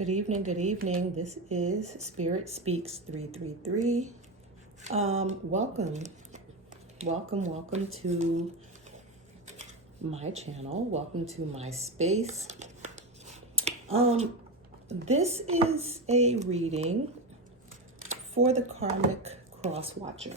Good evening, good evening. This is Spirit Speaks 333. Welcome to my channel. Welcome to my space. This is a reading for the Karmic Cross Watcher.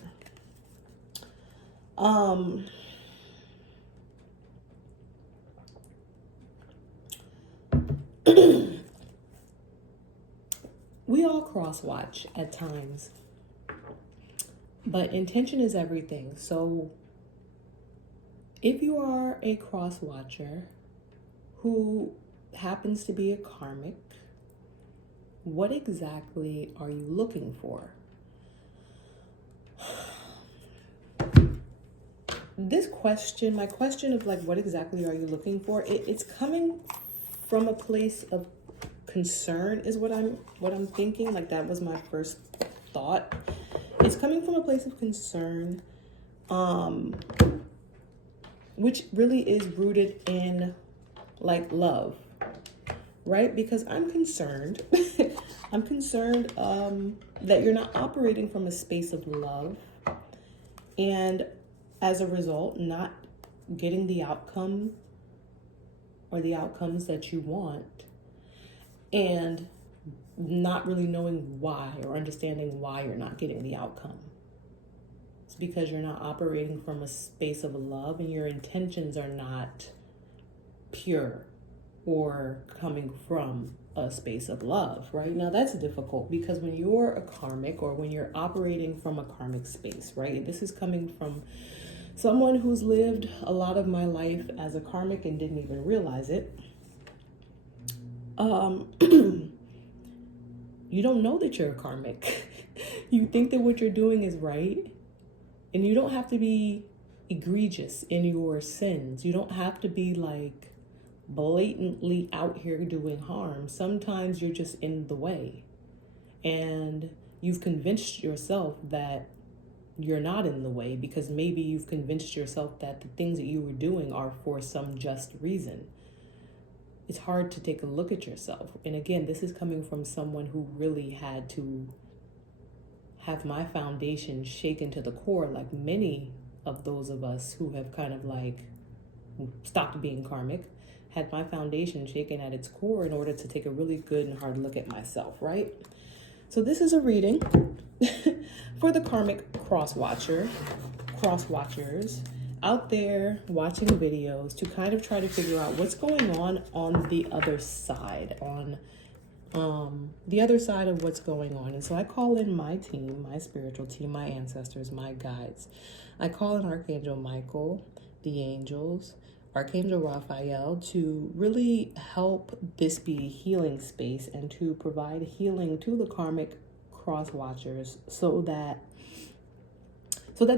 We all cross watch at times, but intention is everything. So if you are a cross watcher who happens to be a karmic, what exactly are you looking for? This question, my question of like, what exactly are you looking for? It's coming from a place of concern is what I'm thinking. Like, that was my first thought. It's coming from a place of concern, which really is rooted in like love, right? Because I'm concerned I'm concerned that you're not operating from a space of love, and as a result not getting the outcome or the outcomes that you want, and not really knowing why or understanding why you're not getting the outcome. It's because you're not operating from a space of love, and your intentions are not pure or coming from a space of love, right? Now that's difficult because when you're a karmic, or when you're operating from a karmic space, right? This is coming from someone who's lived a lot of my life as a karmic and didn't even realize it. You don't know that you're a karmic. You think that what you're doing is right, and you don't have to be egregious in your sins. You don't have to be like blatantly out here doing harm. Sometimes you're just in the way, and you've convinced yourself that you're not in the way because maybe you've convinced yourself that the things that you were doing are for some just reason. It's hard to take a look at yourself. And again, this is coming from someone who really had to have my foundation shaken to the core, like many of those of us who have kind of like stopped being karmic, had my foundation shaken at its core in order to take a really good and hard look at myself, right? So this is a reading for the karmic crosswatchers out there watching videos to kind of try to figure out what's going on the other side, on the other side of what's going on. And so I call in my team, my spiritual team, my ancestors, my guides. I call in Archangel Michael, the angels, Archangel Raphael, to really help this be a healing space and to provide healing to the karmic cross watchers so that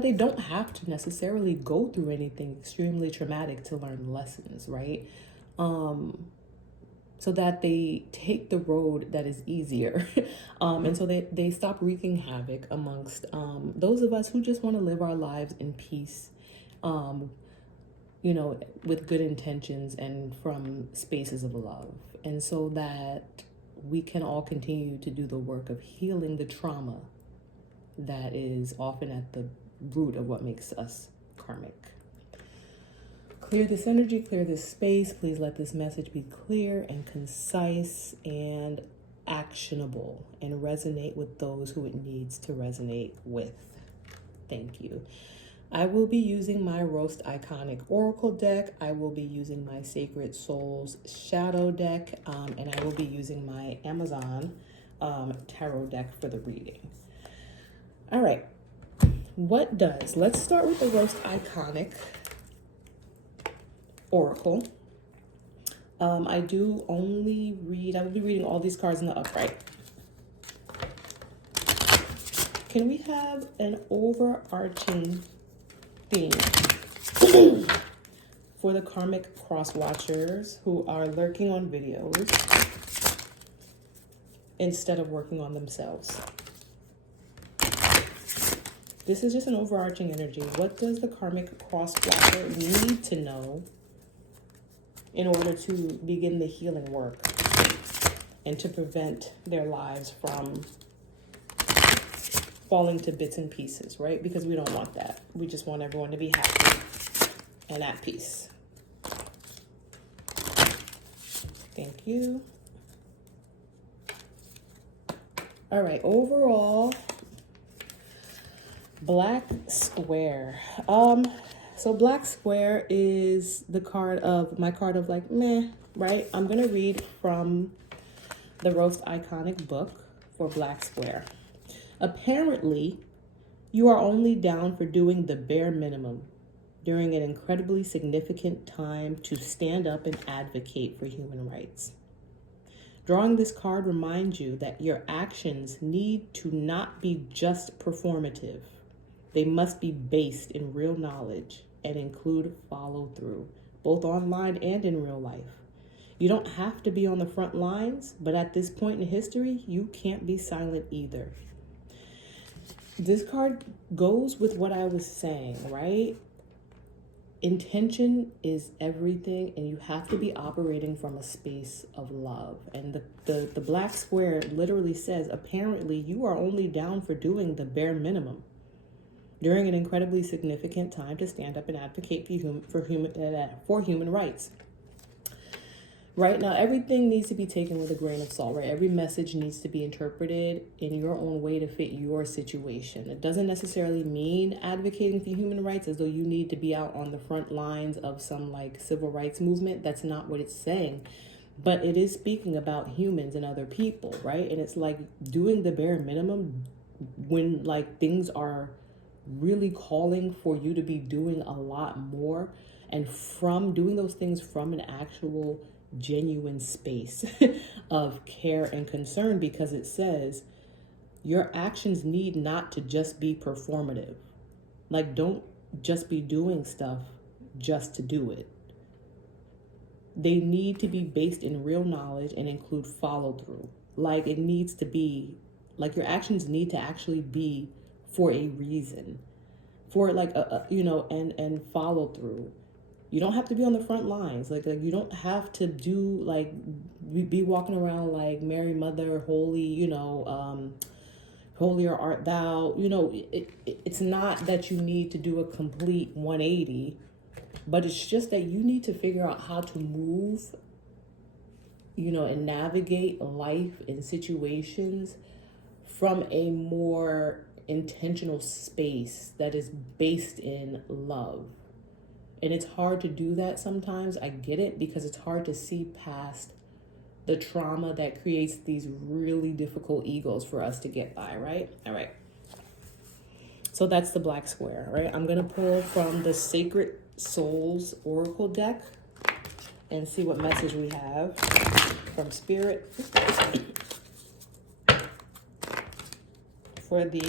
they don't have to necessarily go through anything extremely traumatic to learn lessons, right? So that they take the road that is easier. And so they stop wreaking havoc amongst those of us who just want to live our lives in peace, with good intentions and from spaces of love. And so that we can all continue to do the work of healing the trauma that is often at the root of what makes us karmic. Clear this energy, clear this space. Please let this message be clear and concise and actionable and resonate with those who it needs to resonate with. Thank you. I will be using my Roast Iconic Oracle deck. I will be using my Sacred Souls Shadow deck, and I will be using my Amazon Tarot deck for the reading. All right. Let's start with the Roast Iconic Oracle. I will be reading all these cards in the upright. Can we have an overarching theme for the karmic cross watchers who are lurking on videos instead of working on themselves? This is just an overarching energy. What does the karmic cross watcher need to know in order to begin the healing work and to prevent their lives from falling to bits and pieces, right? Because we don't want that. We just want everyone to be happy and at peace. Thank you. All right, overall, Black Square. So Black Square is the card of my card of like meh, right? I'm gonna read from the Roast Iconic book for Black Square. Apparently, you are only down for doing the bare minimum during an incredibly significant time to stand up and advocate for human rights. Drawing this card reminds you that your actions need to not be just performative. They must be based in real knowledge and include follow through, both online and in real life. You don't have to be on the front lines, but at this point in history, you can't be silent either. This card goes with what I was saying, right? Intention is everything, and you have to be operating from a space of love. And the Black Square literally says, apparently, you are only down for doing the bare minimum during an incredibly significant time to stand up and advocate for human rights. Right now, everything needs to be taken with a grain of salt, right? Every message needs to be interpreted in your own way to fit your situation. It doesn't necessarily mean advocating for human rights as though you need to be out on the front lines of some like civil rights movement. That's not what it's saying. But it is speaking about humans and other people, right? And it's like doing the bare minimum when like things are really calling for you to be doing a lot more, and from doing those things from an actual genuine space of care and concern, because it says your actions need not to just be performative. Like, don't just be doing stuff just to do it. They need to be based in real knowledge and include follow through. Like, it needs to be like your actions need to actually be for a reason, for like and follow through. You don't have to be on the front lines. Like you don't have to do like be walking around like Mary Mother, holy, holier art thou. It's not that you need to do a complete 180, but it's just that you need to figure out how to move, and navigate life in situations from a more intentional space that is based in love. And it's hard to do that sometimes. I get it, because it's hard to see past the trauma that creates these really difficult egos for us to get by, right? All right. So that's the Black Square, right? I'm going to pull from the Sacred Souls Oracle deck and see what message we have from Spirit for the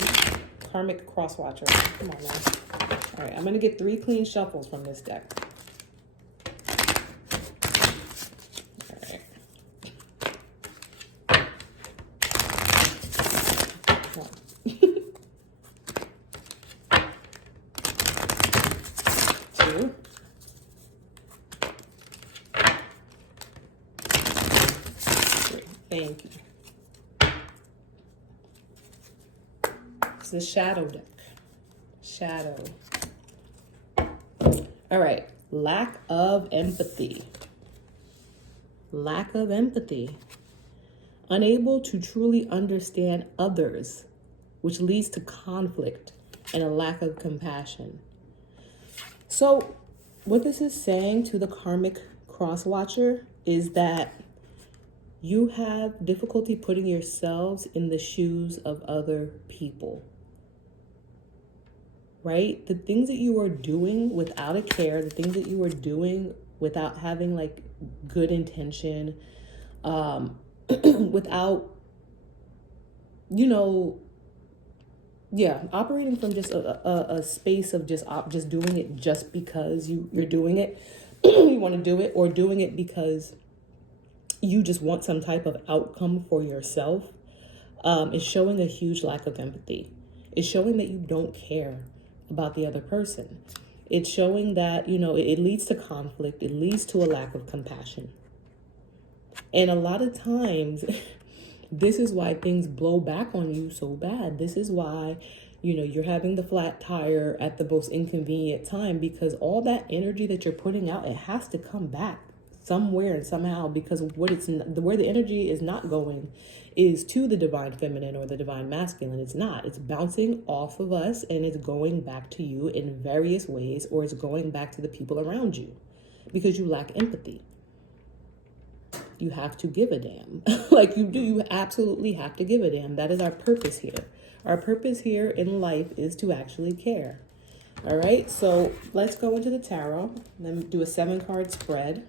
Karmic Crosswatcher. Come on now. All right, I'm going to get 3 clean shuffles from this deck. All right. 1. 2. 3. Thank you. It's the Shadow deck. Shadow. All right. Lack of empathy. Lack of empathy. Unable to truly understand others, which leads to conflict and a lack of compassion. So what this is saying to the Karmic Crosswatcher is that you have difficulty putting yourselves in the shoes of other people. Right? The things that you are doing without a care, the things that you are doing without having like good intention, without, operating from just a space of just doing it just because you're doing it, you want to do it, or doing it because you just want some type of outcome for yourself, is showing a huge lack of empathy. It's showing that you don't care about the other person. It's showing that, it leads to conflict. It leads to a lack of compassion. And a lot of times This is why things blow back on you so bad. This is why, you're having the flat tire at the most inconvenient time, because all that energy that you're putting out, it has to come back somewhere and somehow, because where the energy is not going is to the divine feminine or the divine masculine. It's not. It's bouncing off of us and it's going back to you in various ways, or it's going back to the people around you because you lack empathy. You have to give a damn. Like you do. You absolutely have to give a damn. That is our purpose here. Our purpose here in life is to actually care. All right. So let's go into the tarot. Then do a 7-card spread.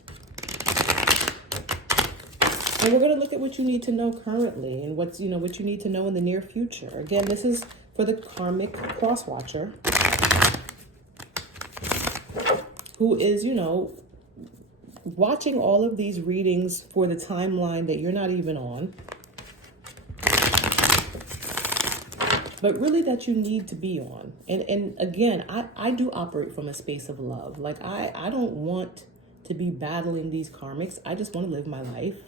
And we're going to look at what you need to know currently and what you need to know in the near future. Again, this is for the karmic cross watcher who is, watching all of these readings for the timeline that you're not even on, but really that you need to be on. And again, I do operate from a space of love. Like I don't want to be battling these karmics. I just want to live my life.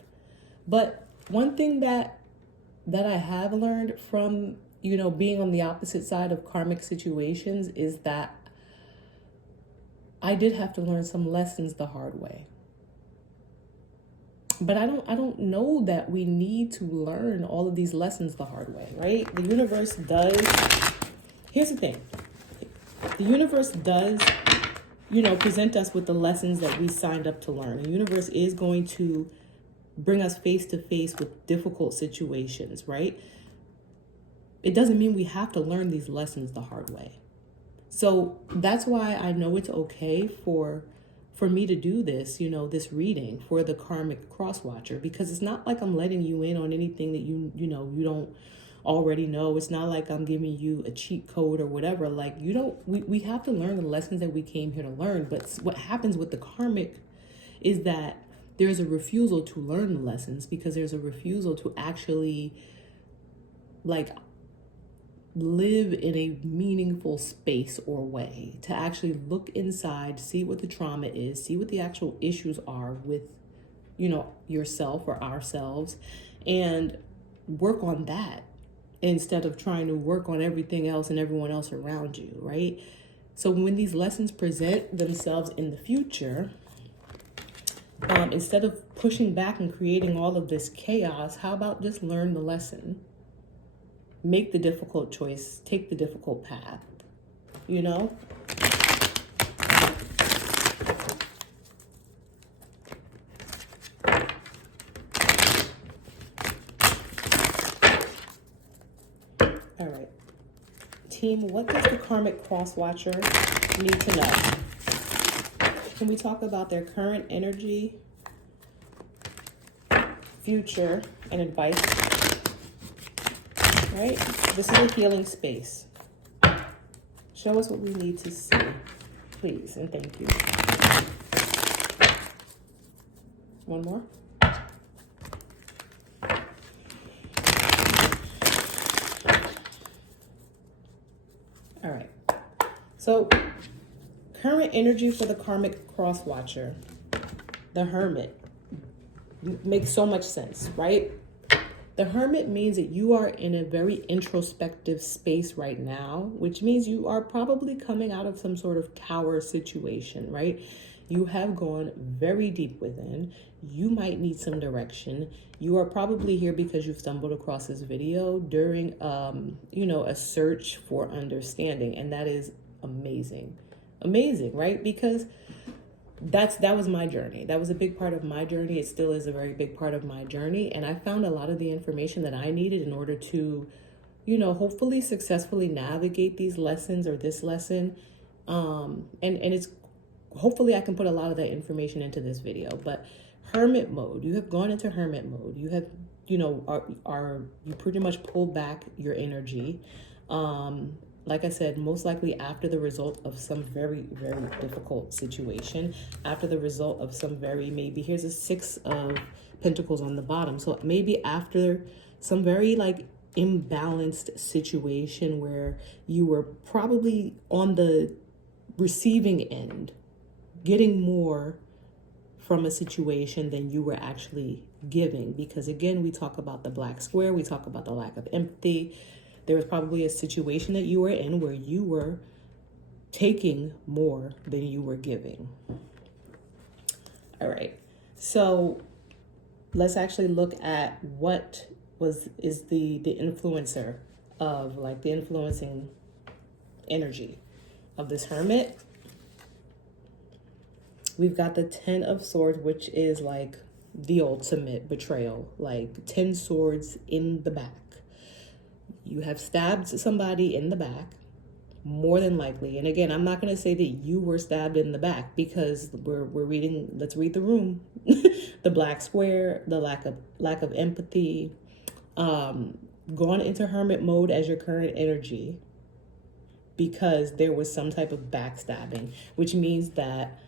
But one thing that I have learned from, being on the opposite side of karmic situations is that I did have to learn some lessons the hard way. But I don't know that we need to learn all of these lessons the hard way, right? The universe does. Here's the thing. The universe does, present us with the lessons that we signed up to learn. The universe is going to bring us face to face with difficult situations, right? It doesn't mean we have to learn these lessons the hard way. So that's why I know it's okay for me to do this, this reading for the karmic cross watcher, because it's not like I'm letting you in on anything that you don't already know. It's not like I'm giving you a cheat code or whatever. Like we have to learn the lessons that we came here to learn. But what happens with the karmic is that there's a refusal to learn the lessons, because there's a refusal to actually live in a meaningful space or way, to actually look inside, see what the trauma is, see what the actual issues are with, yourself or ourselves, and work on that instead of trying to work on everything else and everyone else around you, right? So when these lessons present themselves in the future, instead of pushing back and creating all of this chaos, how about just learn the lesson? Make the difficult choice, take the difficult path, All right. Team, what does the karmic cross watcher need to know? Can we talk about their current energy, future, and advice? Right? This is a healing space. Show us what we need to see, please, and thank you. One more. All right. So, current energy for the karmic cross watcher, the Hermit, makes so much sense, right? The Hermit means that you are in a very introspective space right now, which means you are probably coming out of some sort of tower situation, right? You have gone very deep within. You might need some direction. You are probably here because you've stumbled across this video during, a search for understanding. And that is amazing. Amazing, right? Because that was my journey. That was a big part of my journey. It still is a very big part of my journey. And I found a lot of the information that I needed in order to, hopefully successfully navigate these lessons or this lesson. And it's hopefully I can put a lot of that information into this video. But Hermit mode, you have gone into Hermit mode. You have, you pretty much pulled back your energy. Like I said, most likely after the result of some very, very difficult situation, after the result of some maybe here's a 6 of Pentacles on the bottom. So maybe after some very imbalanced situation where you were probably on the receiving end, getting more from a situation than you were actually giving. Because again, we talk about the black square, we talk about the lack of empathy. There was probably a situation that you were in where you were taking more than you were giving. All right, so let's actually look at what is the influencer of, like, the influencing energy of this Hermit. We've got the 10 of Swords, which is like the ultimate betrayal, like 10 swords in the back. You have stabbed somebody in the back, more than likely. And again, I'm not going to say that you were stabbed in the back, because we're reading, let's read the room. The black square, the lack of empathy, gone into hermit mode as your current energy because there was some type of backstabbing, which means that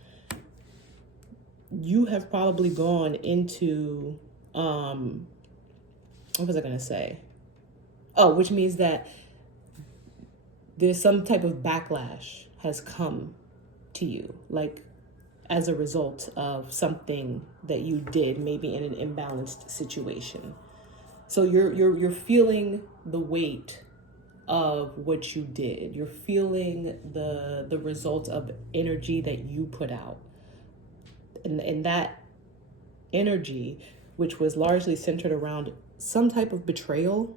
you have probably gone into, what was I going to say? Oh, which means that there's some type of backlash has come to you, like as a result of something that you did, maybe in an imbalanced situation. So you're feeling the weight of what you did. You're feeling the result of energy that you put out. And that energy, which was largely centered around some type of betrayal,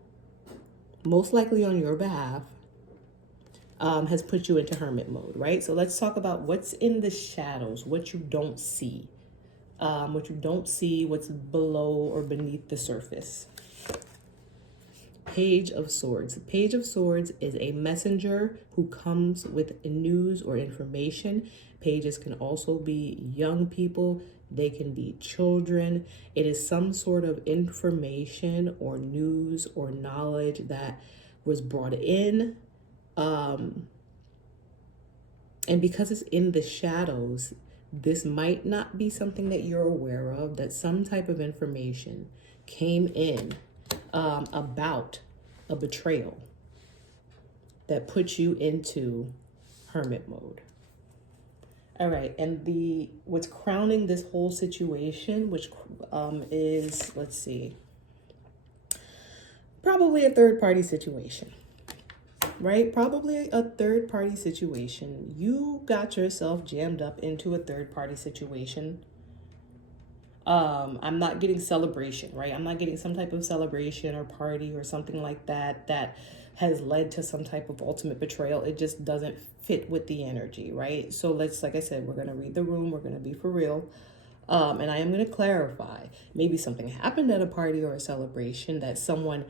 most likely on your behalf, has put you into hermit mode, right? So let's talk about what's in the shadows, what you don't see, what's below or beneath the surface. Page of Swords. Page of Swords is a messenger who comes with news or information. Pages can also be young people. They can be children. It is some sort of information or news or knowledge that was brought in. And because it's in the shadows, this might not be something that you're aware of, that some type of information came in about a betrayal that put you into hermit mode. All right, and what's crowning this whole situation, which is, let's see, probably a third-party situation, right? Probably a third-party situation. You got yourself jammed up into a third-party situation. I'm not getting celebration, right? I'm not getting some type of celebration or party or something like that that has led to some type of ultimate betrayal. It just doesn't fit with the energy, right? So let's, like I said, we're going to read the room. We're going to be for real. And I am going to clarify. Maybe something happened at a party or a celebration that someone,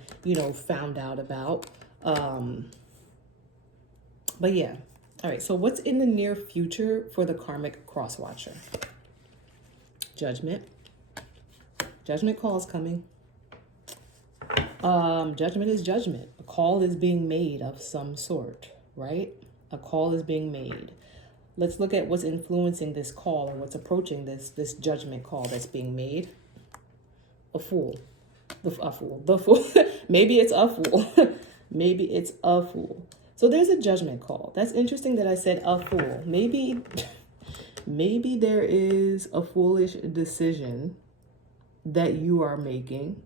found out about. But yeah. All right. So what's in the near future for the Karmic Cross Watcher? Judgment. Judgment call is coming. Judgment is judgment. A call is being made of some sort, right? A call is being made. Let's look at what's influencing this call, or what's approaching this judgment call that's being made. A fool. The fool. Maybe it's a fool. Maybe it's a fool. So there's a judgment call. That's interesting that I said a fool. Maybe there is a foolish decision that you are making.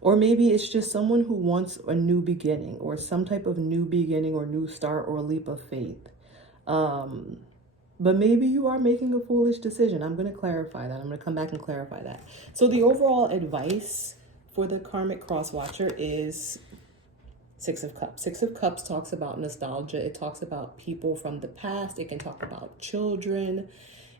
Or maybe it's just someone who wants a new beginning, or some type of new beginning or new start or leap of faith. But maybe you are making a foolish decision. I'm going to clarify that. I'm going to come back and clarify that. So the overall advice for the Karmic Cross Watcher is Six of Cups. Six of Cups talks about nostalgia. It talks about people from the past. It can talk about children.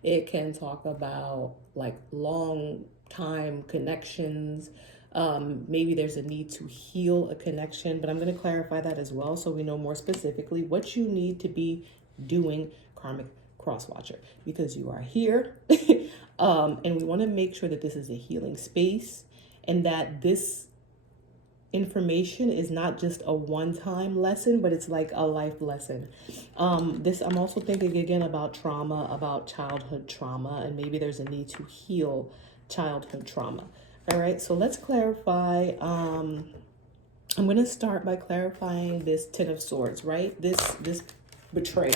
It can talk about like long time connections. Maybe there's a need to heal a connection, but I'm going to clarify that as well so we know more specifically what you need to be doing, Karmic Cross Watcher, because you are here and we want to make sure that this is a healing space and that this information is not just a one-time lesson, but it's like a life lesson. I'm also thinking again about trauma, about childhood trauma, and maybe there's a need to heal childhood trauma. All right, so let's clarify. I'm going to start by clarifying this Ten of Swords, right? This betrayal.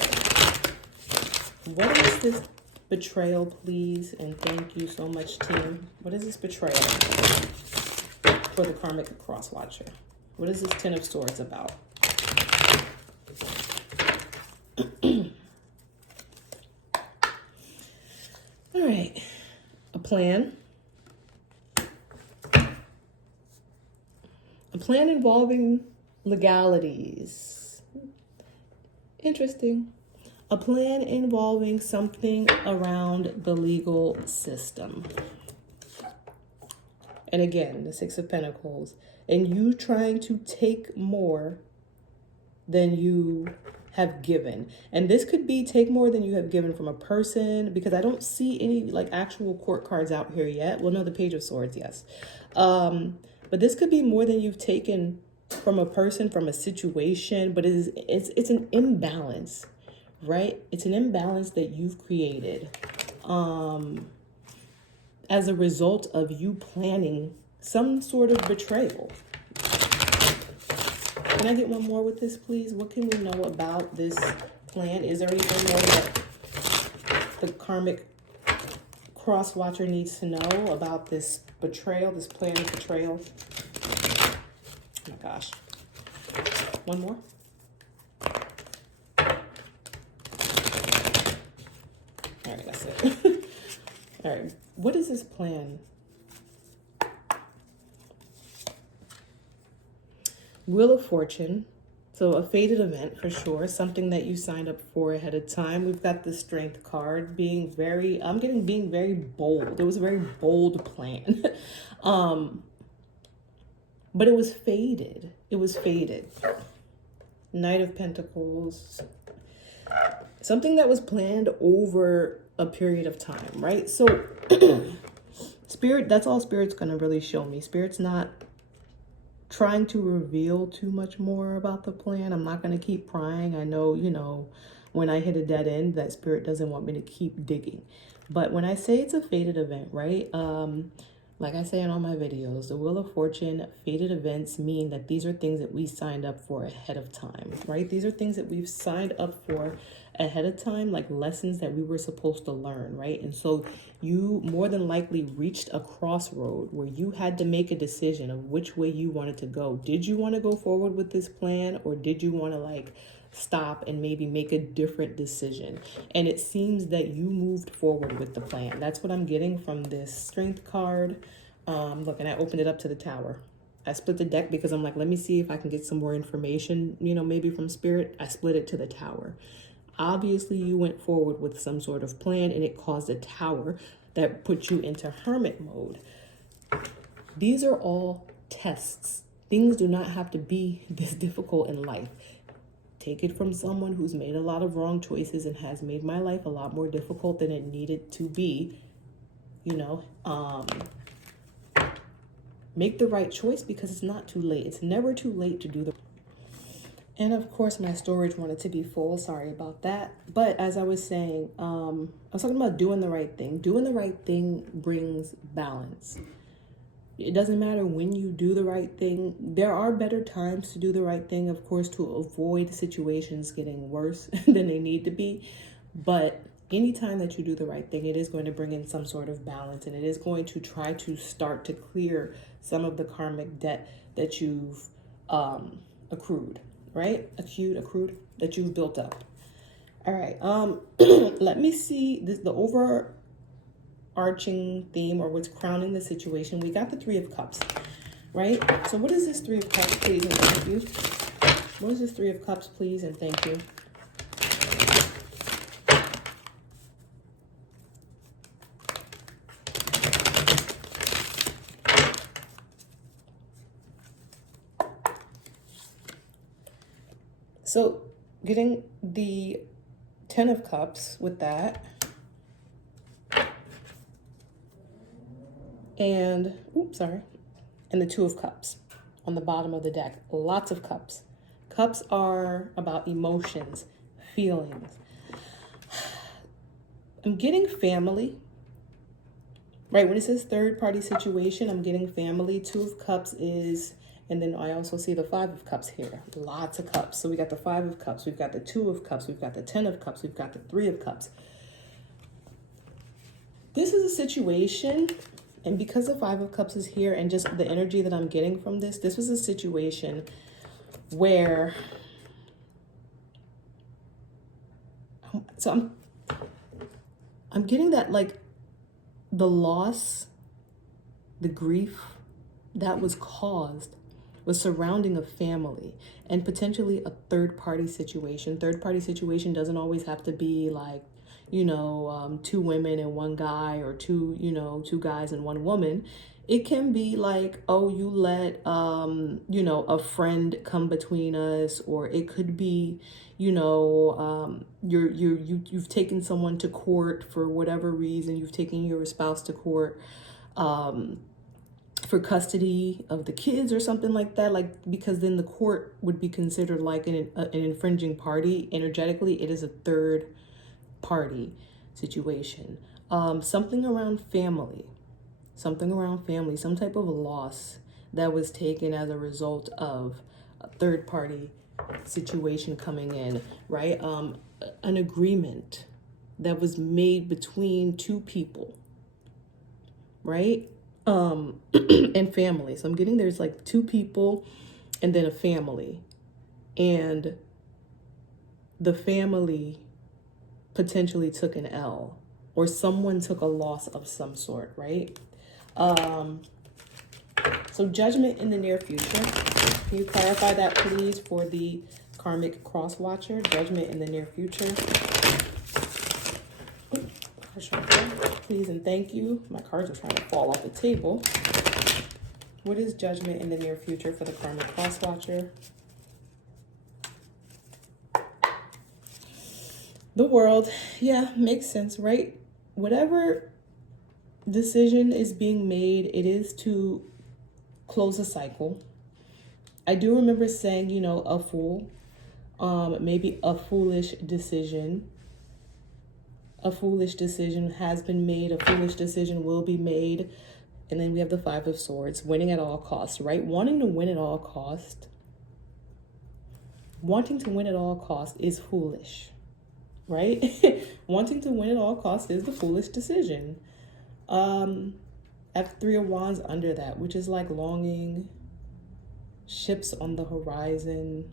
What is this betrayal, please? And thank you so much, team. What is this betrayal for the Karmic Cross Watcher? What is this Ten of Swords about? All right. A plan. A plan involving legalities. Interesting. A plan involving something around the legal system. And again, the Six of Pentacles. And you trying to take more than you have given. And this could be take more than you have given from a person, because I don't see any like actual court cards out here yet. Well, no, the Page of Swords, yes. But this could be more than you've taken from a person, from a situation, but it's an imbalance, right? It's an imbalance that you've created as a result of you planning some sort of betrayal. Can I get one more with this, please? What can we know about this plan? Is there anything more that the Karmic Cross Watcher needs to know about this betrayal, this planned betrayal? Oh my gosh. One more. All right, that's it. All right, what is this plan? Wheel of Fortune. So a fated event for sure, something that you signed up for ahead of time. We've got the Strength card being very, being very bold. It was a very bold plan. But it was fated. It was fated. Knight of Pentacles. Something that was planned over a period of time, right? So Spirit, that's all Spirit's going to really show me. Spirit's not trying to reveal too much more about the plan. I'm not going to keep prying. I know, you know, when I hit a dead end, that Spirit doesn't want me to keep digging. But when I say it's a fated event, right? Like I say in all my videos, the Wheel of Fortune, fated events mean that these are things that we signed up for ahead of time, right? These are things that we've signed up for ahead of time, like lessons that we were supposed to learn, right? And so you more than likely reached a crossroad where you had to make a decision of which way you wanted to go. Did you want to go forward with this plan, or did you want to like stop and maybe make a different decision? And it seems that you moved forward with the plan. That's what I'm getting from this Strength card. Look, and I opened it up to the Tower. I split the deck because I'm like, let me see if I can get some more information, you know, maybe from Spirit. I split it to the Tower. Obviously, you went forward with some sort of plan, and it caused a Tower that put you into hermit mode. These are all tests. Things do not have to be this difficult in life. Take it from someone who's made a lot of wrong choices and has made my life a lot more difficult than it needed to be. You know, make the right choice, because it's not too late. It's never too late to do the. And of course, my storage wanted to be full. Sorry about that. But as I was saying, I was talking about doing the right thing. Doing the right thing brings balance. It doesn't matter when you do the right thing. There are better times to do the right thing, of course, to avoid situations getting worse than they need to be. But anytime that you do the right thing, it is going to bring in some sort of balance, and it is going to try to start to clear some of the karmic debt that you've accrued, right? Accrued that you've built up. All right. Let me see this, the overarching theme, or what's crowning the situation. We got the Three of Cups, right? So what is this Three of Cups, please, and thank you? What is this Three of Cups, please, and thank you? So getting the Ten of Cups with that. And, and the Two of Cups on the bottom of the deck. Lots of cups. Cups are about emotions, feelings. I'm getting family, right? When it says third party situation, I'm getting family. Two of Cups is, and then I also see the Five of Cups here. Lots of cups. So we got the Five of Cups. We've got the Two of Cups. We've got the Ten of Cups. We've got the Three of Cups. situation, and because the Five of Cups is here and just the energy that I'm getting from this was a situation where, so I'm getting that, like, the loss, the grief that was caused was surrounding a family and potentially a third-party situation. Third-party situation doesn't always have to be like, you know, two women and one guy, or two guys and one woman. It can be like, oh, you let, a friend come between us, or it could be, you've taken someone to court for whatever reason. You've taken your spouse to court, for custody of the kids or something like that, like, because then the court would be considered like an infringing party. Energetically, it is a third party situation. Something around family, some type of a loss that was taken as a result of a third party situation coming in, right? An agreement that was made between two people, right? And family. So I'm getting there's like two people and then a family, and the family potentially took an L, or someone took a loss of some sort, right? So judgment in the near future. Can you clarify that, please, for the Karmic cross watcher? Judgment in the near future. Please and thank you. My cards are trying to fall off the table. What is judgment in the near future for the Karmic cross watcher? The World. Yeah, makes sense, right? Whatever decision is being made, it is to close a cycle. I do remember saying, a fool, maybe a foolish decision. A foolish decision has been made. A foolish decision will be made. And then we have the Five of Swords, winning at all costs, right? Wanting to win at all cost. Wanting to win at all cost is foolish, right? Wanting to win at all cost is the foolish decision. I have Three of Wands under that, which is like longing, ships on the horizon,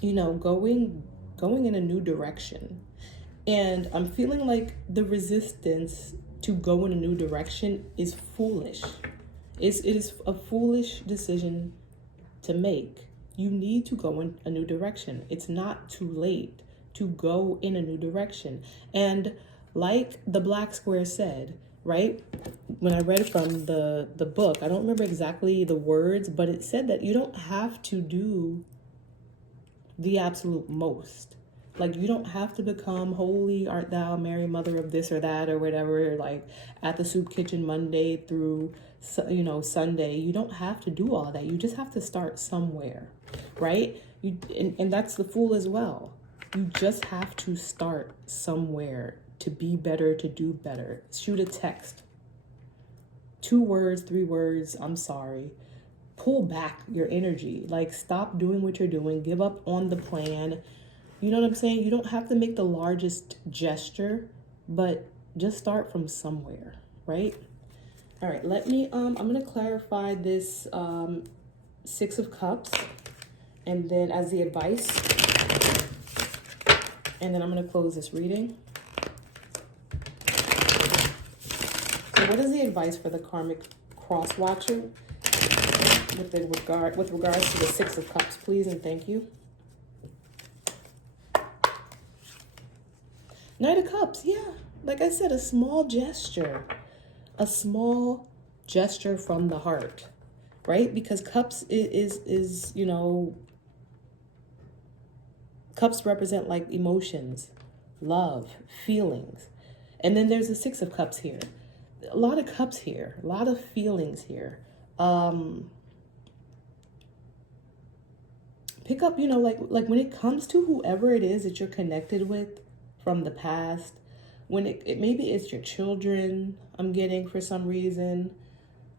going in a new direction. And I'm feeling like the resistance to go in a new direction is foolish. It is a foolish decision to make. You need to go in a new direction. It's not too late to go in a new direction. And like the Black Square said, right? When I read from the book, I don't remember exactly the words, but it said that you don't have to do the absolute most. Like, you don't have to become holy art thou, Mary, mother of this or that or whatever, like at the soup kitchen Monday through, Sunday. You don't have to do all that. You just have to start somewhere, right? And that's the Fool as well. You just have to start somewhere to be better, to do better. Shoot a text. 2 words, 3 words, I'm sorry. Pull back your energy. Like, stop doing what you're doing. Give up on the plan. You know what I'm saying? You don't have to make the largest gesture, but just start from somewhere, right? All right, let me, I'm going to clarify this 6 of Cups, and then as the advice, and then I'm going to close this reading. So what is the advice for the Karmic cross watcher with regards to the 6 of Cups, please and thank you? Knight of Cups, yeah. Like I said, a small gesture. A small gesture from the heart, right? Because Cups is Cups represent like emotions, love, feelings. And then there's the 6 of Cups here. A lot of cups here, a lot of feelings here. Pick up, like when it comes to whoever it is that you're connected with from the past, when it maybe it's your children, I'm getting for some reason,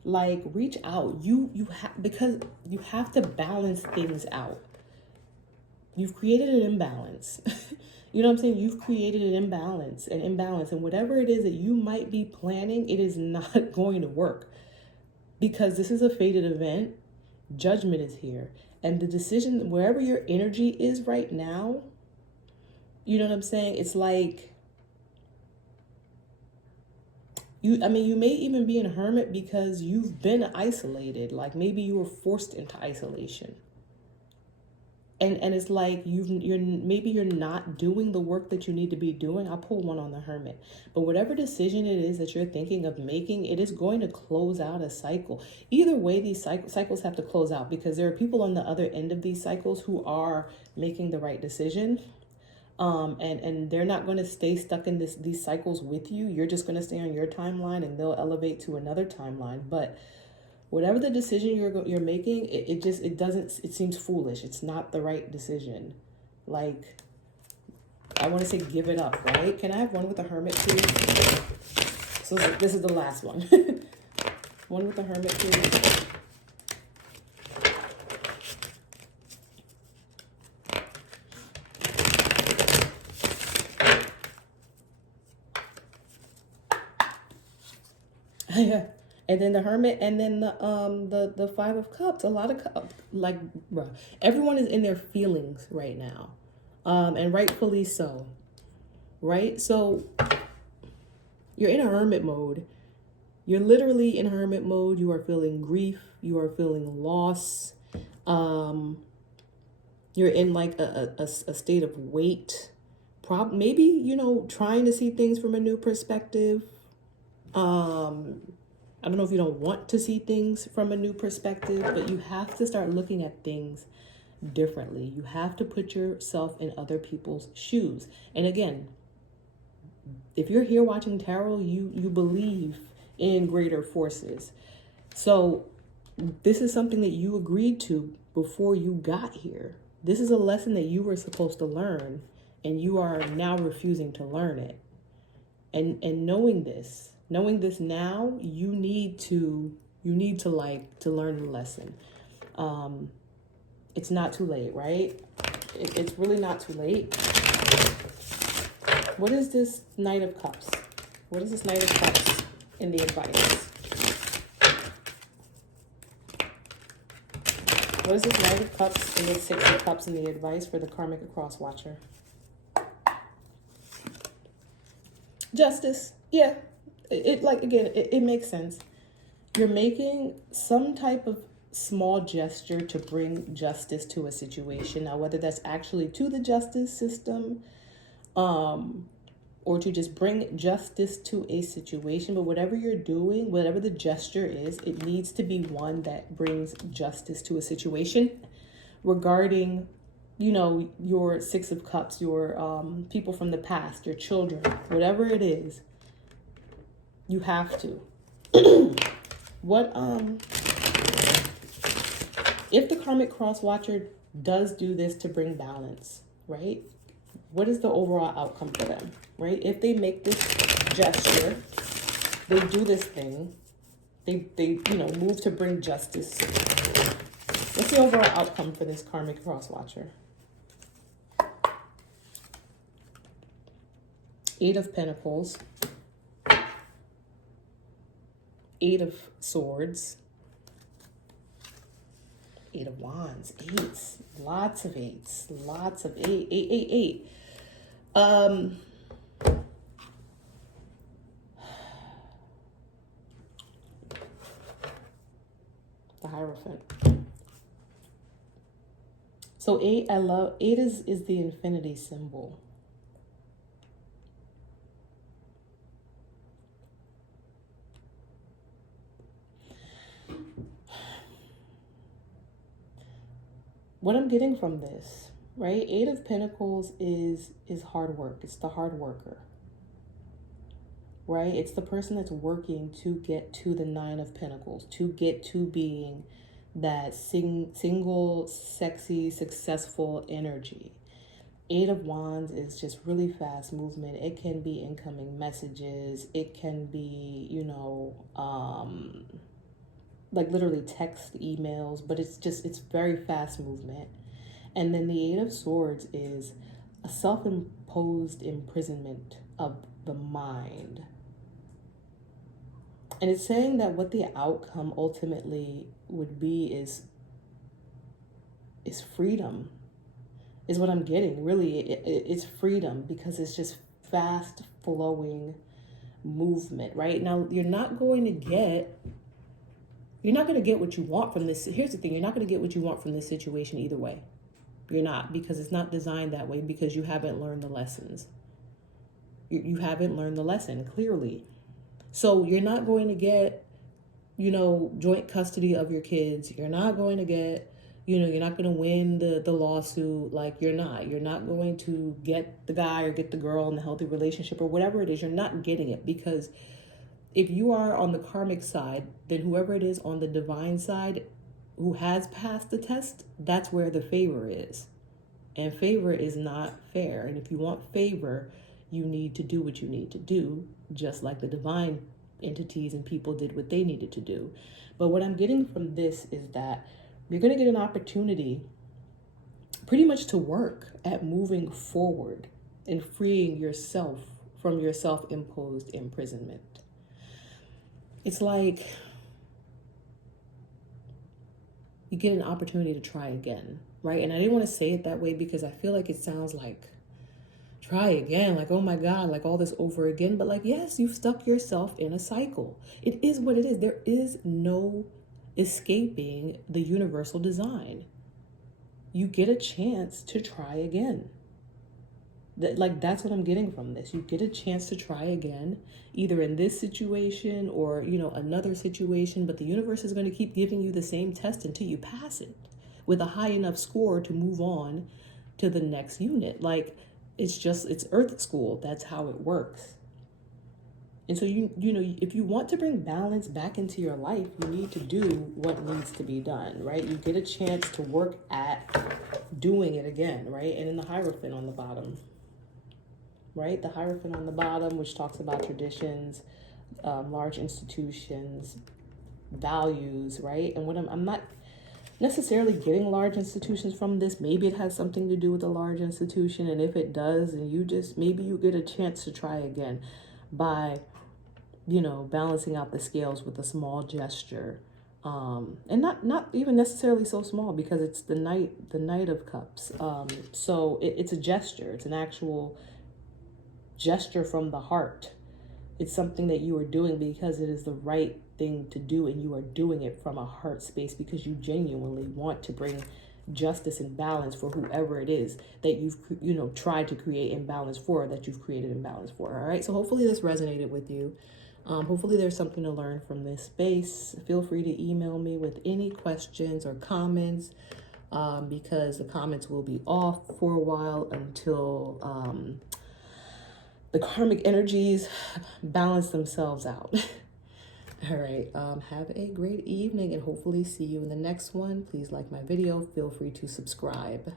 like reach out. Because you have to balance things out. You've created an imbalance. You know what I'm saying? You've created an imbalance, and whatever it is that you might be planning, it is not going to work because this is a fated event. Judgment is here, and the decision, wherever your energy is right now, you know what I'm saying? It's like you may even be in a hermit because you've been isolated. Like maybe you were forced into isolation. And it's like you're not doing the work that you need to be doing. I'll pull one on the hermit. But whatever decision it is that you're thinking of making, it is going to close out a cycle. Either way, these cycles have to close out because there are people on the other end of these cycles who are making the right decision. And they're not going to stay stuck in these cycles with you. You're just going to stay on your timeline and they'll elevate to another timeline. But whatever the decision you're making, it seems foolish. It's not the right decision. Like, I want to say give it up, right? Can I have one with the hermit, please? So this is the last one. One with the hermit, please. Yeah. And then the hermit, and then the Five of Cups. A lot of like, bruh, everyone is in their feelings right now, and rightfully so, right? So you're in a hermit mode. You're literally in hermit mode. You are feeling grief. You are feeling loss. You're in like a state of weight. Maybe, you know, trying to see things from a new perspective. I don't know if you don't want to see things from a new perspective, but you have to start looking at things differently. You have to put yourself in other people's shoes. And again, if you're here watching tarot, you believe in greater forces. So this is something that you agreed to before you got here. This is a lesson that you were supposed to learn, and you are now refusing to learn it. And knowing this now, you need to learn the lesson. It's not too late, right? It's really not too late. What is this Knight of Cups? What is this Knight of Cups in the advice? What is this Knight of Cups and the Six of Cups in the advice for the Karmic Cross Watcher? Justice. Yeah. It makes sense. You're making some type of small gesture to bring justice to a situation. Now, whether that's actually to the justice system, or to just bring justice to a situation, but whatever you're doing, whatever the gesture is, it needs to be one that brings justice to a situation regarding, you know, your Six of Cups, your people from the past, your children, whatever it is. You have to. If the Karmic Cross Watcher does do this to bring balance, right? What is the overall outcome for them, right? If they make this gesture, they do this thing, they move to bring justice. What's the overall outcome for this Karmic Cross Watcher? Eight of Pentacles. Eight of Swords, Eight of Wands, eights, lots of eights, lots of eight. The Hierophant. So eight is the infinity symbol. What I'm getting from this, right? Eight of Pentacles is hard work. It's the hard worker, right? It's the person that's working to get to the Nine of Pentacles, to get to being that single, sexy, successful energy. Eight of Wands is just really fast movement. It can be incoming messages. It can be, you know, like literally text, emails, but it's very fast movement. And then the Eight of Swords is a self-imposed imprisonment of the mind. And it's saying that what the outcome ultimately would be is freedom, is what I'm getting. Really, it's freedom, because it's just fast flowing movement. Right now, you're not going to get what you want from this. Here's the thing, you're not going to get what you want from this situation either way. You're not, because it's not designed that way, because you haven't learned the lessons. You haven't learned the lesson clearly. So you're not going to get, joint custody of your kids. You're not going to get, you're not going to win the lawsuit. Like, you're not going to get the guy or get the girl in the healthy relationship or whatever it is. You're not getting it, because if you are on the karmic side, then whoever it is on the divine side who has passed the test, that's where the favor is. And favor is not fair. And if you want favor, you need to do what you need to do, just like the divine entities and people did what they needed to do. But what I'm getting from this is that you're going to get an opportunity pretty much to work at moving forward and freeing yourself from your self-imposed imprisonment. It's like you get an opportunity to try again, right? And I didn't want to say it that way because I feel like it sounds like try again, like, oh my God, like all this over again. But like, yes, you've stuck yourself in a cycle. It is what it is. There is no escaping the universal design. You get a chance to try again. That's what I'm getting from this. You get a chance to try again, either in this situation or, another situation, but the universe is going to keep giving you the same test until you pass it with a high enough score to move on to the next unit. Like, it's Earth school. That's how it works. And so, if you want to bring balance back into your life, you need to do what needs to be done, right? You get a chance to work at doing it again, right? And in the Hierophant on the bottom, right? The Hierophant on the bottom, which talks about traditions, large institutions, values, right? And what I'm not necessarily getting large institutions from this. Maybe it has something to do with a large institution. And if it does, and maybe you get a chance to try again by, balancing out the scales with a small gesture. And not even necessarily so small, because it's the Knight of Cups. So it's a gesture. It's an actual gesture from the heart. It's something that you are doing because it is the right thing to do, and you are doing it from a heart space because you genuinely want to bring justice and balance for whoever it is that you've tried to create imbalance for, that you've created imbalance for. All right, so hopefully this resonated with you. Hopefully there's something to learn from this space. Feel free to email me with any questions or comments, because the comments will be off for a while until the karmic energies balance themselves out. All right, have a great evening, and hopefully see you in the next one. Please like my video. Feel free to subscribe.